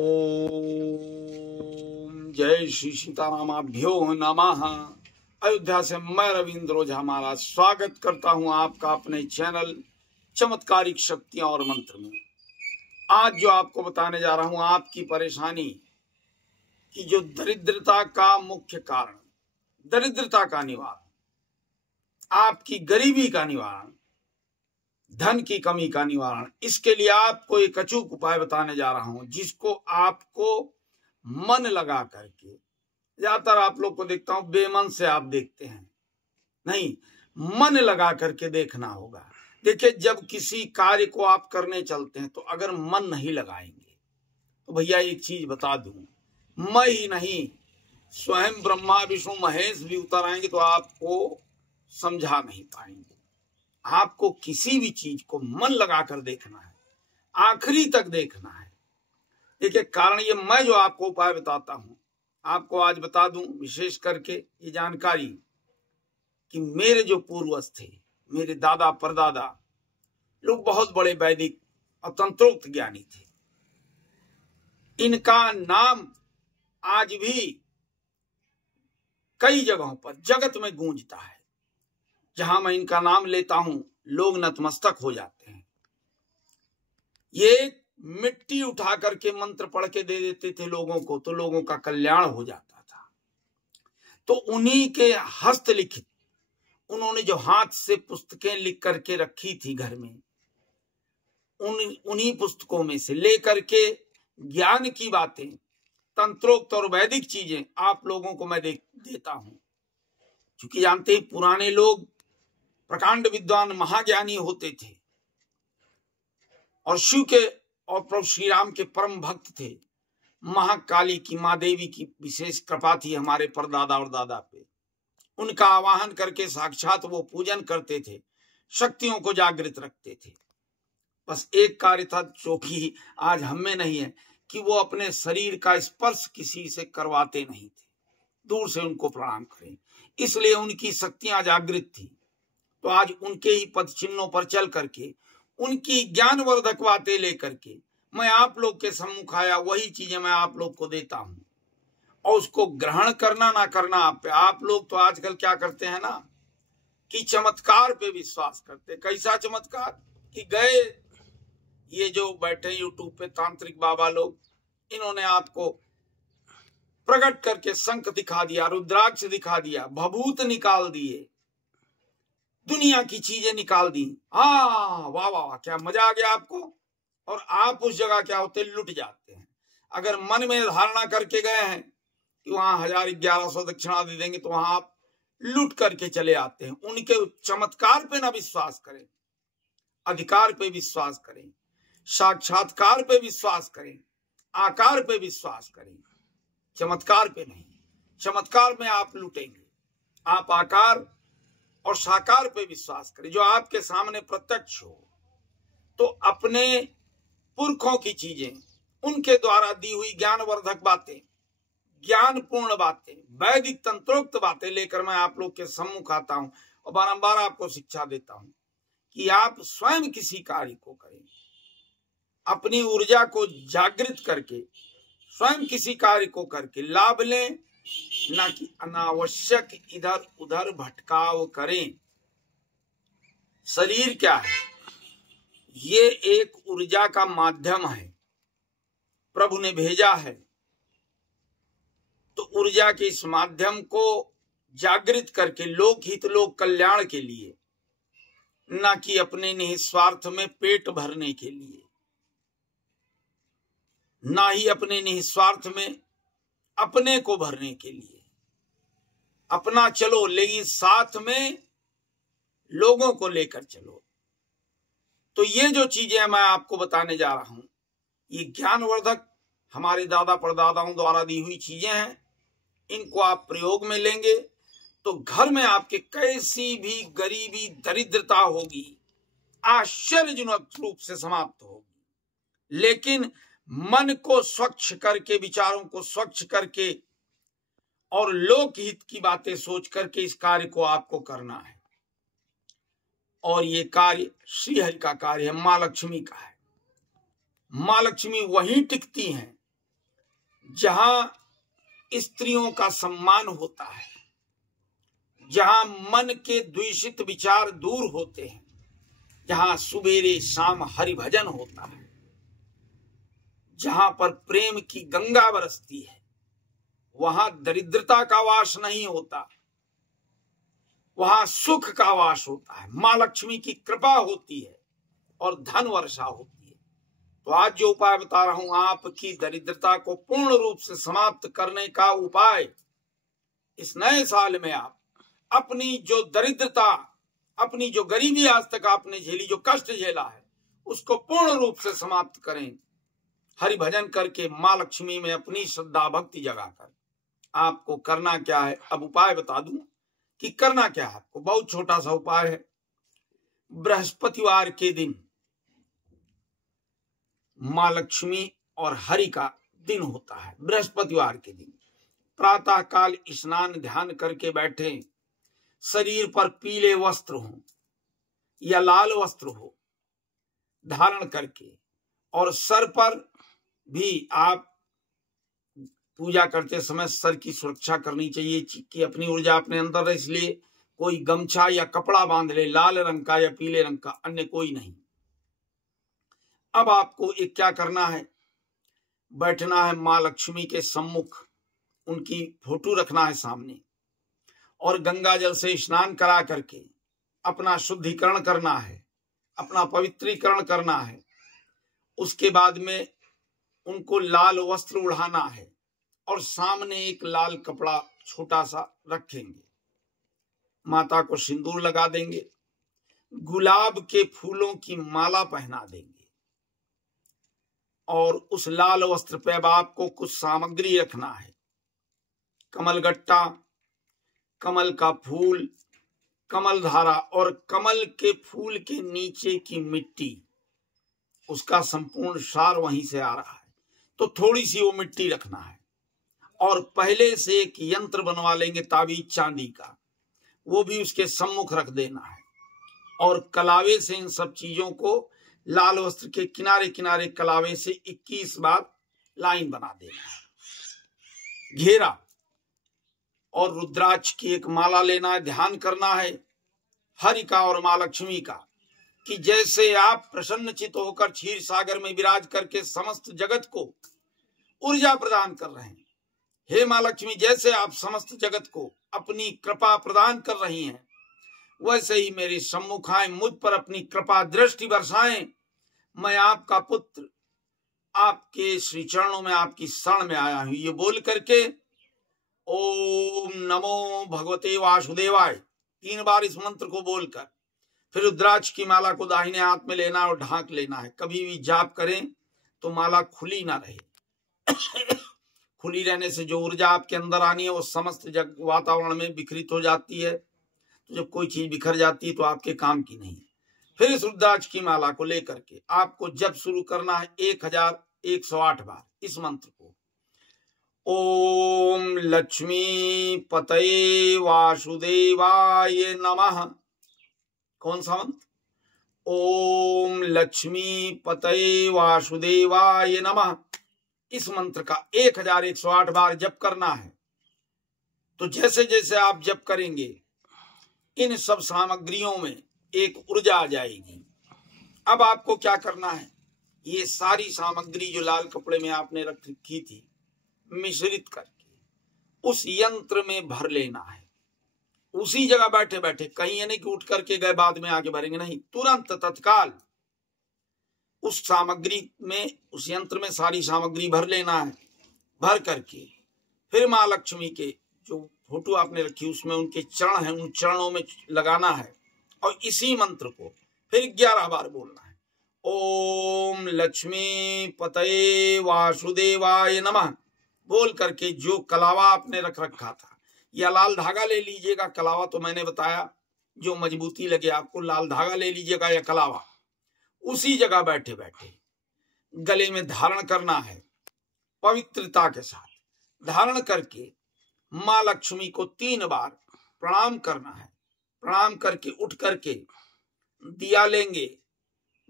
ओम जय श्री सीतारामाभ्यो नमः। अयोध्या से मैं रविंद्र ओझा महाराज स्वागत करता हूं आपका अपने चैनल चमत्कारिक शक्तियां और मंत्र में। आज जो आपको बताने जा रहा हूं, आपकी परेशानी की जो दरिद्रता का मुख्य कारण, दरिद्रता का निवारण, आपकी गरीबी का निवारण, धन की कमी का निवारण, इसके लिए आपको एक अचूक उपाय बताने जा रहा हूं, जिसको आपको मन लगा करके, ज्यादातर आप लोग को देखता हूं बेमन से आप देखते हैं, नहीं, मन लगा करके देखना होगा। देखिए, जब किसी कार्य को आप करने चलते हैं तो अगर मन नहीं लगाएंगे तो भैया एक चीज बता दूं, मैं ही नहीं स्वयं ब्रह्मा विष्णु महेश भी उतर आएंगे तो आपको समझा नहीं पाएंगे। आपको किसी भी चीज को मन लगाकर देखना है, आखिरी तक देखना है। देखिए, कारण ये मैं जो आपको उपाय बताता हूं, आपको आज बता दूं विशेष करके ये जानकारी कि मेरे जो पूर्वज थे, मेरे दादा परदादा लोग बहुत बड़े वैदिक और तंत्रोक्त ज्ञानी थे। इनका नाम आज भी कई जगहों पर जगत में गूंजता है। जहां मैं इनका नाम लेता हूं लोग नतमस्तक हो जाते हैं। ये मिट्टी उठा करके मंत्र पढ़ के दे देते थे लोगों को, तो लोगों का कल्याण हो जाता था। तो उन्हीं के हस्तलिखित, उन्होंने जो हाथ से पुस्तकें लिख करके रखी थी घर में, उन्हीं पुस्तकों में से लेकर के ज्ञान की बातें, तंत्रोक्त और वैदिक चीजें आप लोगों को मैं देता हूं। क्योंकि जानते ही पुराने लोग प्रकांड विद्वान महाज्ञानी होते थे और शिव के और प्रभु श्री राम के परम भक्त थे। महाकाली की, माँ देवी की विशेष कृपा थी हमारे परदादा और दादा पे। उनका आवाहन करके साक्षात वो पूजन करते थे, शक्तियों को जागृत रखते थे। बस एक कार्य था जो कि आज हम में नहीं है, कि वो अपने शरीर का स्पर्श किसी से करवाते नहीं थे, दूर से उनको प्रणाम करें। इसलिए उनकी शक्तियां जागृत थी। तो आज उनके ही पद चिन्हों पर चल करके, उनकी ज्ञानवर्धक बातें लेकर के मैं आप लोग के सम्मुख आया, वही चीजें मैं आप लोग को देता हूं। और उसको ग्रहण करना ना करना आप पे। आप लोग तो आजकल क्या करते हैं ना, कि चमत्कार पे विश्वास करते। कैसा चमत्कार? कि गए ये जो बैठे यूट्यूब पे तांत्रिक बाबा लोग, इन्होंने आपको प्रकट करके शंख दिखा दिया, रुद्राक्ष दिखा दिया, भभूत निकाल दिए, दुनिया की चीजें निकाल दी। वाह वाह वाह, क्या मजा आ गया आपको। और आप उस जगह क्या होते, लुट जाते हैं। अगर मन में धारणा करके गए हैं कि वहां 1000-1100 दक्षिणा दे देंगे, तो वहां आप लूट करके चले आते हैं। उनके चमत्कार पे ना विश्वास करें, अधिकार पे विश्वास करें, साक्षात्कार पे विश्वास करें, आकार पे विश्वास करें, चमत्कार पे नहीं। चमत्कार में आप लूटेंगे। आप आकार और साकार पे विश्वास करें, जो आपके सामने प्रत्यक्ष हो। तो अपने पुरखों की चीजें, उनके द्वारा दी हुई ज्ञानवर्धक बातें, ज्ञानपूर्ण बातें, वैदिक तंत्रोक्त बातें लेकर मैं आप लोग के सम्मुख आता हूं और बारंबार आपको शिक्षा देता हूं कि आप स्वयं किसी कार्य को करें, अपनी ऊर्जा को जागृत करके स्वयं किसी कार्य को करके लाभ लें, ना कि अनावश्यक इधर उधर भटकाव करें। शरीर क्या है? ये एक ऊर्जा का माध्यम है, प्रभु ने भेजा है। तो ऊर्जा के इस माध्यम को जागृत करके लोक हित, लोक कल्याण के लिए, ना कि अपने निस्वार्थ में पेट भरने के लिए, ना ही अपने निस्वार्थ में अपने को भरने के लिए। अपना चलो, लेकिन साथ में लोगों को लेकर चलो। तो ये जो चीजें मैं आपको बताने जा रहा हूं, ये ज्ञानवर्धक हमारे दादा परदादाओं द्वारा दी हुई चीजें हैं। इनको आप प्रयोग में लेंगे तो घर में आपके कैसी भी गरीबी, दरिद्रता होगी, आश्चर्यजनक रूप से समाप्त होगी। लेकिन मन को स्वच्छ करके, विचारों को स्वच्छ करके और लोकहित की बातें सोच करके इस कार्य को आपको करना है। और ये कार्य श्रीहरि का कार्य है, माँ लक्ष्मी का है। माँ लक्ष्मी वहीं टिकती हैं जहां स्त्रियों का सम्मान होता है, जहां मन के द्वेषित विचार दूर होते हैं, जहां सुबेरे शाम हरि भजन होता है, जहां पर प्रेम की गंगा बरसती है, वहां दरिद्रता का वास नहीं होता, वहां सुख का वास होता है, मां लक्ष्मी की कृपा होती है और धन वर्षा होती है। तो आज जो उपाय बता रहा हूं, आपकी दरिद्रता को पूर्ण रूप से समाप्त करने का उपाय, इस नए साल में आप अपनी जो दरिद्रता, अपनी जो गरीबी आज तक आपने झेली, जो कष्ट झेला है, उसको पूर्ण रूप से समाप्त करें हरि भजन करके, मां लक्ष्मी में अपनी श्रद्धा भक्ति जगाकर। आपको करना क्या है, अब उपाय बता दूं कि करना क्या है आपको। बहुत छोटा सा उपाय है। बृहस्पतिवार के दिन मां लक्ष्मी और हरि का दिन होता है। बृहस्पतिवार के दिन प्रातः काल स्नान ध्यान करके बैठे, शरीर पर पीले वस्त्र हो या लाल वस्त्र हो धारण करके, और सर पर भी आप पूजा करते समय सर की सुरक्षा करनी चाहिए कि अपनी ऊर्जा अपने अंदर है, इसलिए कोई गमछा या कपड़ा बांध ले, लाल रंग का या पीले रंग का, अन्य कोई नहीं। अब आपको एक क्या करना है, बैठना है मां लक्ष्मी के सम्मुख, उनकी फोटो रखना है सामने, और गंगा जल से स्नान करा करके अपना शुद्धिकरण करना है, अपना पवित्रीकरण करना है। उसके बाद में उनको लाल वस्त्र उड़ाना है और सामने एक लाल कपड़ा छोटा सा रखेंगे, माता को सिंदूर लगा देंगे, गुलाब के फूलों की माला पहना देंगे, और उस लाल वस्त्र पे अब आपको कुछ सामग्री रखना है। कमलगट्टा, कमल का फूल, कमल धारा, और कमल के फूल के नीचे की मिट्टी, उसका संपूर्ण सार वहीं से आ रहा है, तो थोड़ी सी वो मिट्टी रखना है। और पहले से एक यंत्र बनवा लेंगे ताबीज चांदी का, वो भी उसके सम्मुख रख देना है, और कलावे से इन सब चीजों को लाल वस्त्र के किनारे किनारे कलावे से 21 बार लाइन बना देना है, घेरा, और रुद्राक्ष की एक माला लेना है। ध्यान करना है हरि का और मां लक्ष्मी का, कि जैसे आप प्रसन्नचित होकर क्षीर सागर में विराज करके समस्त जगत को ऊर्जा प्रदान कर रहे हैं, हे मां लक्ष्मी, जैसे आप समस्त जगत को अपनी कृपा प्रदान कर रही हैं, वैसे ही मेरे सम्मुख आए, मुझ पर अपनी कृपा दृष्टि बरसाएं। मैं आपका पुत्र, आपके श्री चरणों में, आपकी शरण में आया हूं। ये बोल करके ओम नमो भगवते वासुदेवाय 3 बार इस मंत्र को बोलकर फिर रुद्राक्ष की माला को दाहिने हाथ में लेना और ढांक लेना है। कभी भी जाप करें तो माला खुली ना रहे। खुली रहने से जो ऊर्जा आपके अंदर आनी है वो समस्त जग वातावरण में विकृत हो जाती है। तो जब कोई चीज बिखर जाती है तो आपके काम की नहीं। फिर इस रुद्राक्ष की माला को लेकर के आपको जब शुरू करना है 1108 बार इस मंत्र को। ओम लक्ष्मी पतये वासुदेवाय नमः। कौन सा मंत्र? ओम लक्ष्मी पतये वासुदेवाय नमः। इस मंत्र का 1108 बार जप करना है। तो जैसे जैसे आप जप करेंगे इन सब सामग्रियों में एक ऊर्जा आ जाएगी। अब आपको क्या करना है, ये सारी सामग्री जो लाल कपड़े में आपने रख रखी थी मिश्रित करके उस यंत्र में भर लेना है। उसी जगह बैठे बैठे, कहीं ये नहीं कि उठ करके गए बाद में आके भरेंगे, नहीं, तुरंत तत्काल उस सामग्री में, उस यंत्र में सारी सामग्री भर लेना है। भर करके फिर मां लक्ष्मी के जो फोटो आपने रखी उसमें उनके चरण हैं, उन चरणों में लगाना है और इसी मंत्र को फिर 11 बार बोलना है। ओम लक्ष्मी पतये वासुदेवाय नमः बोल करके जो कलावा आपने रख रखा था या लाल धागा ले लीजिएगा, कलावा तो मैंने बताया जो मजबूती लगे आपको, लाल धागा ले लीजिएगा या कलावा, उसी जगह बैठे बैठे गले में धारण करना है। पवित्रता के साथ धारण करके मां लक्ष्मी को 3 बार प्रणाम करना है। प्रणाम करके उठ करके दिया लेंगे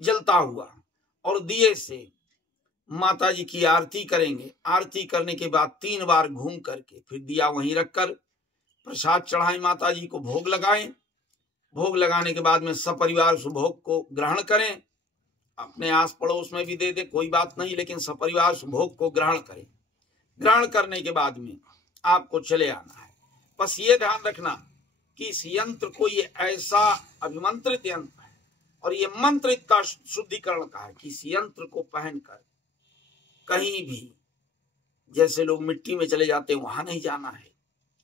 जलता हुआ और दिए से माता जी की आरती करेंगे। आरती करने के बाद 3 बार घूम करके फिर दिया वहीं रखकर प्रसाद चढ़ाएं, माता जी को भोग लगाएं। भोग लगाने के बाद में सपरिवार उस भोग को ग्रहण करें। अपने आस पड़ोस में भी दे दे, कोई बात नहीं, लेकिन सपरिवार उस भोग को ग्रहण करें। ग्रहण करने के बाद में आपको चले आना है। बस ये ध्यान रखना कि इस यंत्र को, ये ऐसा अभिमंत्रित यंत्र है और ये मंत्र इतना शुद्धिकरण का है कि इस यंत्र को पहनकर कहीं भी, जैसे लोग मिट्टी में चले जाते हैं, वहां नहीं जाना है,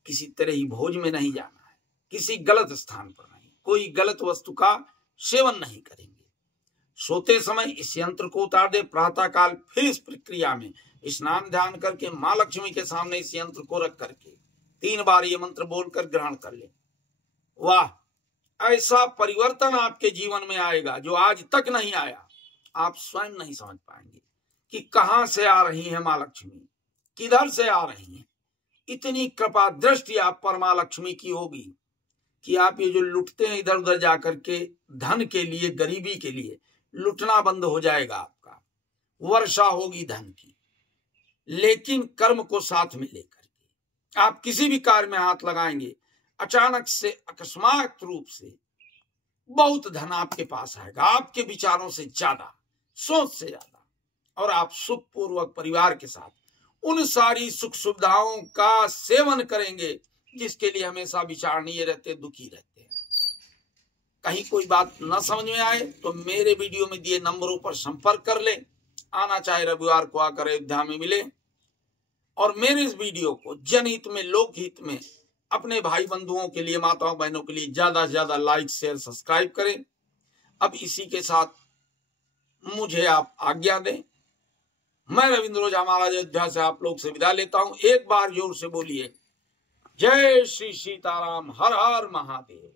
किसी तरह ही भोज में नहीं जाना है, किसी गलत स्थान पर नहीं, कोई गलत वस्तु का सेवन नहीं करेंगे। सोते समय इस यंत्र को उतार दे। प्रातः काल फिर इस प्रक्रिया में स्नान ध्यान करके मां लक्ष्मी के सामने इस यंत्र को रख करके 3 बार ये मंत्र बोलकर ग्रहण कर ले। वाह, ऐसा परिवर्तन आपके जीवन में आएगा जो आज तक नहीं आया। आप स्वयं नहीं समझ पाएंगे कि कहां से आ रही है मां लक्ष्मी, किधर से आ रही हैं। इतनी कृपा दृष्टि आप पर मां लक्ष्मी की होगी कि आप ये जो लुटते हैं इधर उधर जाकर के धन के लिए, गरीबी के लिए, लुटना बंद हो जाएगा। आपका वर्षा होगी धन की, लेकिन कर्म को साथ में लेकर के आप किसी भी कार्य में हाथ लगाएंगे, अचानक से अकस्मात रूप से बहुत धन आपके पास आएगा, आपके विचारों से ज्यादा, सोच से ज्यादा, और आप सुखपूर्वक परिवार के साथ उन सारी सुख सुविधाओं का सेवन करेंगे जिसके लिए हमेशा विचारणीय रहते, दुखी रहते हैं। कहीं कोई बात न समझ में आए तो मेरे वीडियो में दिए नंबरों पर संपर्क कर ले। आना चाहे रविवार को आकर अयोध्या में मिले और मेरे इस वीडियो को जनहित में, लोकहित में, अपने भाई बंधुओं के लिए, माताओं बहनों के लिए ज्यादा से ज्यादा लाइक शेयर सब्सक्राइब करें। अब इसी के साथ मुझे आप आज्ञा दें। मैं रविंद्र ओझा महाराज अयोध्या से आप लोग से विदा लेता हूं। एक बार जोर से बोलिए, जय श्री सीताराम, हर हर महादेव।